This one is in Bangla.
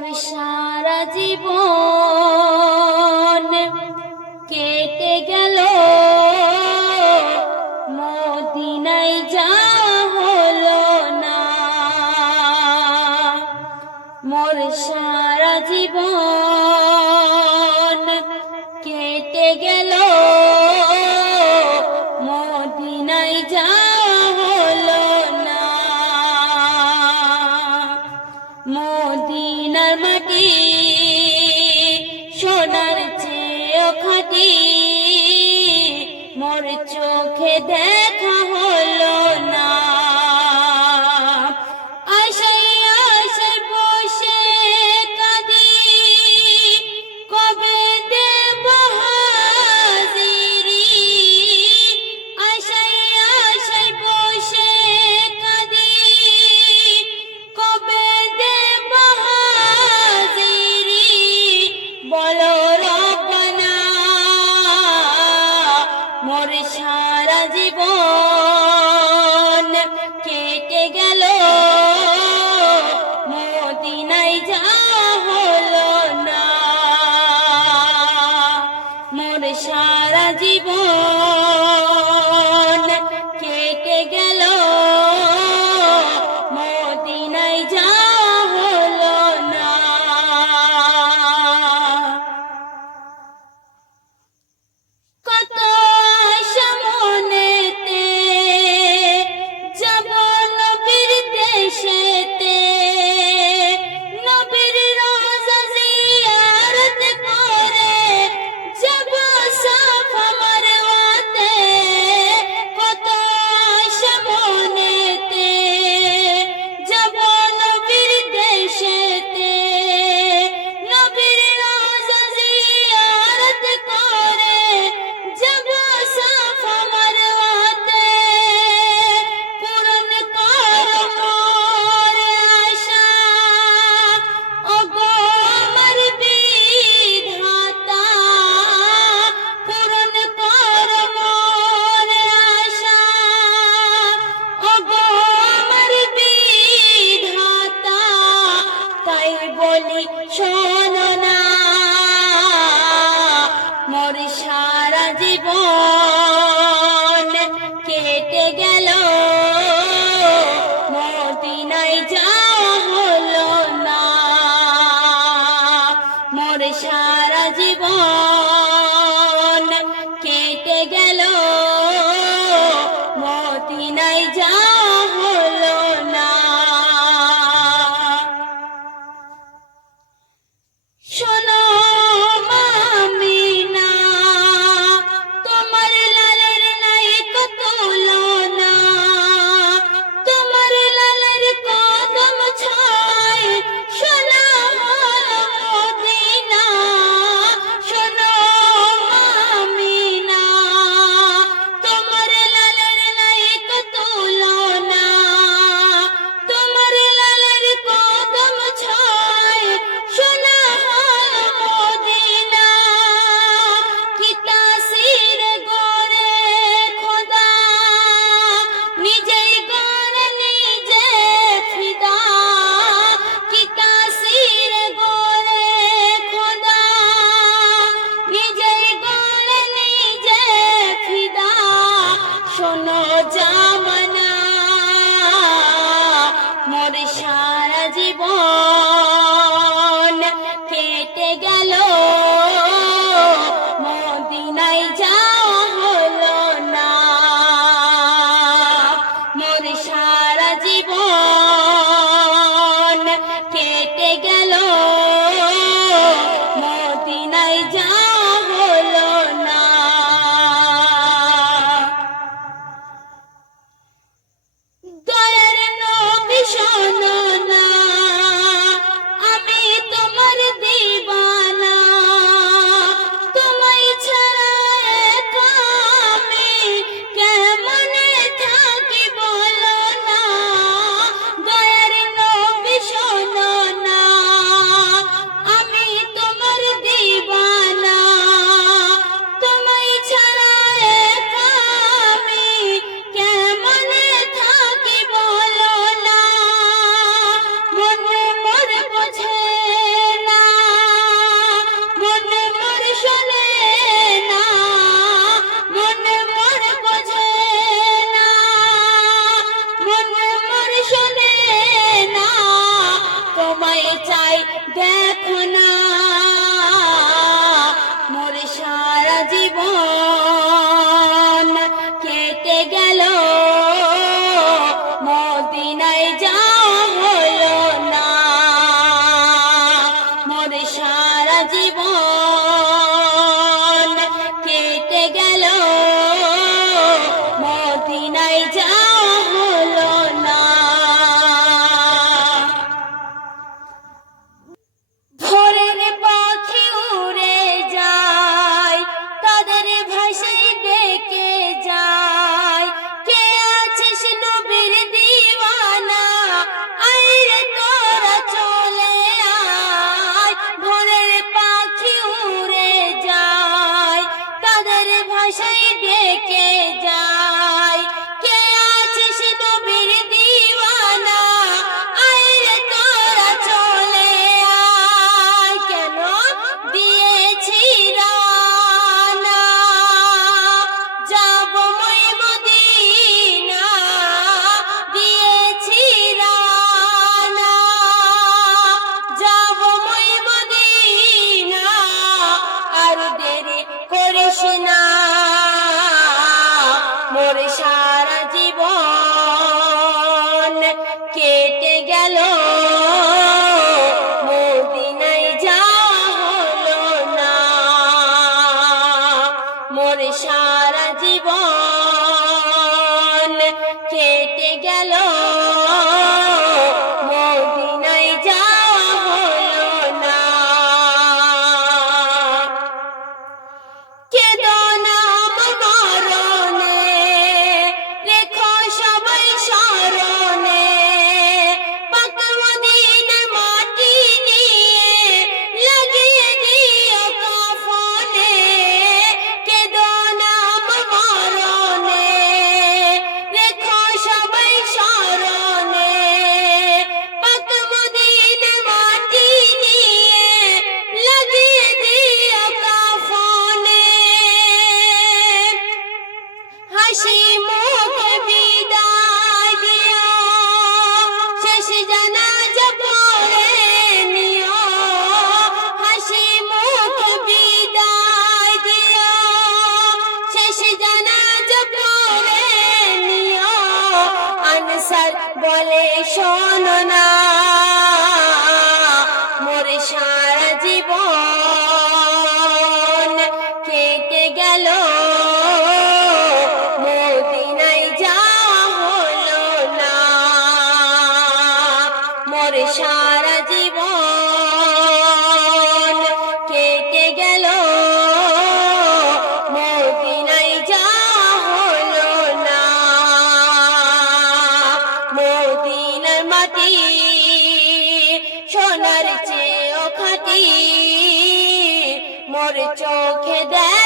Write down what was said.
মোর সারা জীবন কেটে গেল, মদিনায় যাওয়া হলো না। মোর সারা জীবন কেটে গেল, মদিনায় যাওয়া হলো না। মদিনার মাটি সোনার চেয়েও খাঁটি, মোর চোখে দেখা হলো না। আশায় আশায় বসে কাঁদি, কবে দেব হাজিরি। আশায় আশায় বসে কাঁদি, কবে দেব হাজিরি। বলো রব্বানা, মোর সারা জীবন কেটে গেল, মদিনায় যাওয়া হলো না। মোর সারা জীবন কেটে গেল, মদিনায় যাওয়া হলো না। কত আশা মনেতে, যাব নবীর দেশেতে। নবীর রোজা জিয়ারত করে, যাব সাফা মারওয়াতে। কত আশা মনেতে, যাব নবীর দেশেতে। নবীর রোজা জিয়ারত করে, যাব সাফা মারওয়াতে। পূরণ করো মোর আশা, ওগো আমার বিধাতা। পূরণ করো মোর আশা, ওগো আমার বিধাতা। তাই বলি শোনো না, মোর সারা জীবন কেটে গেল, মদিনায় যাওয়া হলো না। মোর সারা জীবন কেটে গেল, মদিনায় যাওয়া হলো না। শোনো আমিনা, তোমার চাই দেখো না মোর সারা জীবন কেটে গেল মদিনায় যাওয়া হলো না মোর সারা জীবন কেটে গেল মদিনায় যাওয়া হলো না ভোরের পাখি উড়ে যায় তাদের ভাষায় ডেকে যায় কে আছিস নবীর দিওয়ানা আইরে তোরা চলে আয় ভোরের পাখি উড়ে যায় তাদের ভাষায় ডেকে যায় কে আছিস নবীর দিওয়ানা আইরে তোরা চলে আয় কেন দিয়েছি রানা যাব মই মদিনা দিয়েছি রানা যাব মই মদিনা আর দেরি করিস না মোর সারা জীবন কেটে গেল মদিনায় যাওয়া হলো না মোর সারা জীবন কেটে গেল মদিনায় যাওয়া হলো না কেদো নাম মরণে রেখো সবাই স্মরণে পাক মদিনার মাটি নিয়ে লাগিয়ে দিও কাফনে কেদো নাম মরণে রেখো সবাই স্মরণে পাক মদিনার মাটি নিয়ে লাগিয়ে দিও কাফনে হাসি মুখে বিদায় দিও শেষ জানাজা পড়ে নিও হাসি মুখে বিদায় দিও শেষ জানাজা পড়ে নিও আনসার বলে শোনো না মোর সারা জীবন কেটে গেল মদিনায় যাওয়া হলো না মোর সারা জীবন কেটে গেল মদিনায় যাওয়া হলো না মদিনার মাটি সোনার চেয়েও খাঁটি মোর চোখে দেখ